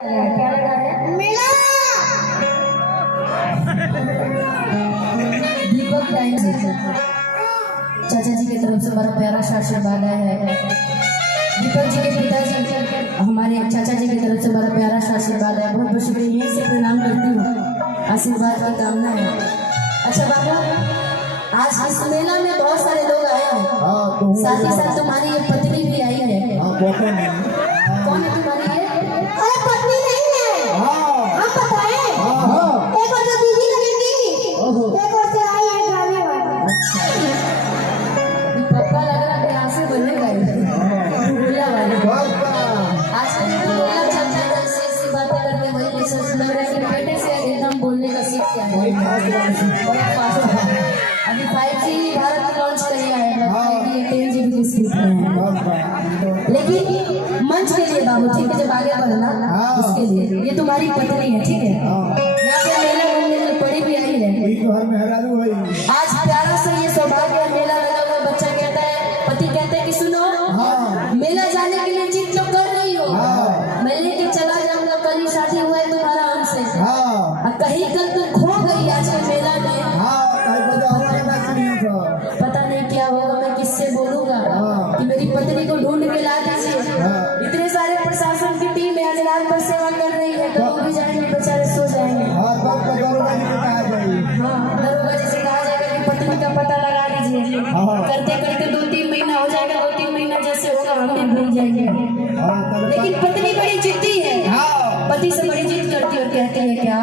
क्या लगा है? मिला दीपक टाइम से चाचा जी की तरफ से बड़ा प्यारा सा आशीर्वाद आया है। दीपक जी के पिताजी हमारे चाचा जी की तरफ से बड़ा प्यारा सा आशीर्वाद है। बहुत बहुत शुक्रिया, यहीं से प्रणाम करती हूँ, आशीर्वाद की कामना है। अच्छा बाबा, आज इस मेला में बहुत सारे लोग आए हैं, साथ ही साथ तुम्हारी ये पत्नी भी आई है। कौन है तुम्हारी ये? अरे पत्नी नहीं है, हम बताएं। एक और तो दीदी लगेगी, एक और से आई है गाने वाली। पक्का लग रहा है यहाँ से बनेगा गुड़िया वाली। आजकल जो लोग चलते हैं ऐसी बातें करके वही रिसर्च लग रहा है कि बेटे से एकदम बोलने का सीख क्या है। बड़ा फास्ट है। अभी 5G भारत लॉन्च किया है, लगता है कि ये 10GB की स्पीड में है। लेकिन मंच के लिए बाबू, ठीक है, जब आगे बढ़ना उसके लिए ये तुम्हारी पत्नी है, ठीक है। यहाँ पे मेला घूमने में पड़ी भी आई है। आज प्यारा सा ये सौभाग्य है, मेला लगा हुआ, बच्चा कहता है, पति कहते हैं कि सुनो, मेला जाने के लिए जिद तो कर रही हो, मैं लेके चला जाऊंगा, कल ही शादी हुआ है तुम्हारा हमसे, कहीं कल तुम खो गई आज के मेला में, पता नहीं क्या होगा, मैं किससे बोलूंगा कि मेरी पत्नी को ढूंढ के ला दीजिए। इतने सारे प्रशासन की टीम है, आज रात भर सेवा कर रही है, तो वो भी जाएंगे बेचारे, सो जाएंगे। दरोगा जी से कहा जाएगा कि पत्नी का पता लगा दीजिए। करते करते 2-3 महीना हो जाएगा, 2-3 महीना जैसे होगा हम भी भूल जाएंगे। लेकिन पत्नी बड़ी जिद्दी है, पति से बड़ी जिद करती है और कहती है क्या,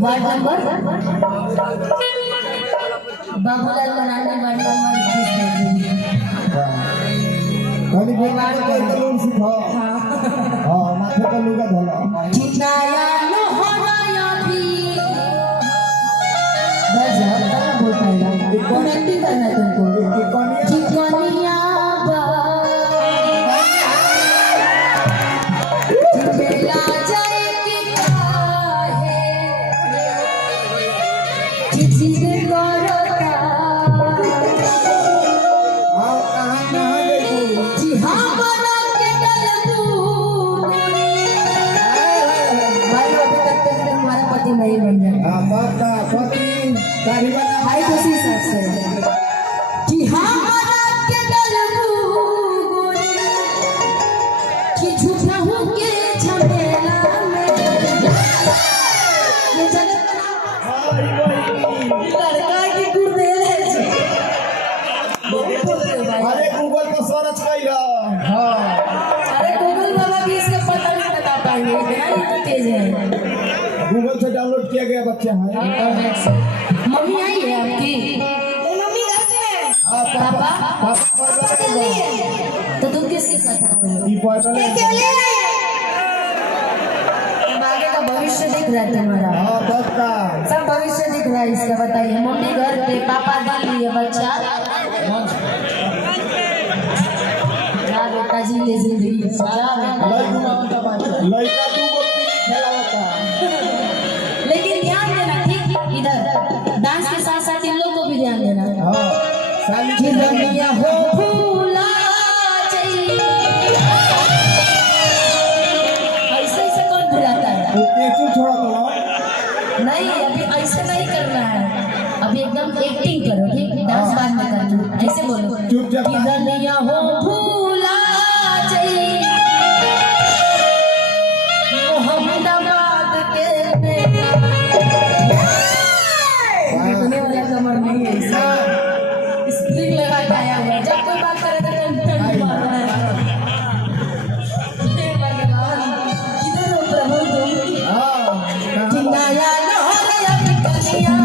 वार्ड नंबर बाबूलाल मनानी, वार्ड नंबर कितना यानो होना भी बस अब बोल पाएगा, कौन एक्टिंग करना है तुमको, कितनिया नहीं बन जाए हाई खुशी से कि हमारा के दलबू कि झूठा हूँ के झमेला में ये जगत लड़का की गुर्देल है। अरे गूगल पर सर्च कइला। अरे गूगल वाला भी इसका पता नहीं बता पाएंगे, इतना ही तो तेज है। गूगल से डाउनलोड किया गया बच्चा है। मम्मी आई है आपकी? मम्मी घर पे है। पापा तो तुम किसके साथ अकेले आए हैं। आगे का भविष्य दिख रहा है तुम्हारा, सब भविष्य दिख रहा है इसका। बताइए, मम्मी घर पे, पापा दिल्ली है, बच्चा बेटा जी ले जिंदगी लेकिन ध्यान देना, ठीक, इधर डांस के साथ साथ इन लोग को भी ध्यान देना। हो भूला ऐसे ऐसे कौन भुलाता है? नहीं, अभी ऐसे नहीं करना है, अभी एकदम एक्टिंग करो, ठीक, डांस बाद में करना, ऐसे बोलो, हो भूला मोहम्मदाबाद के कमर नहीं है, स्प्रिंग लगा के आया हुआ है, जब कोई बात करे तो टेंशन मार रहा है। किधर हो प्रभु तुम? किनाया लोया कनिया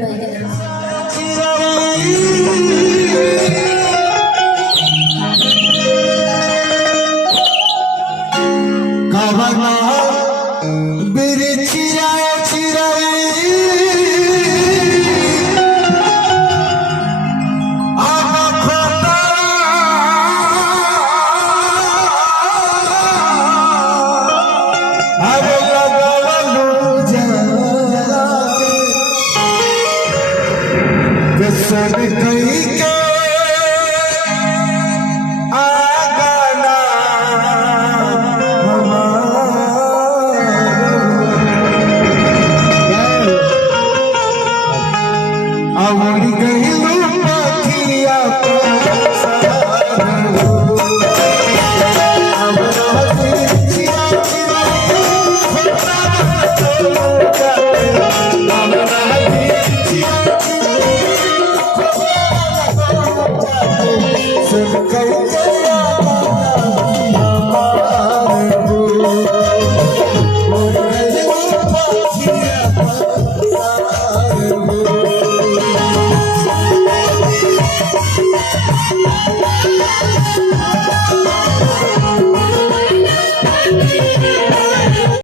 भाई के नाम से। कवना बिरचिया चिरई सर कई के आगाना हमारा गई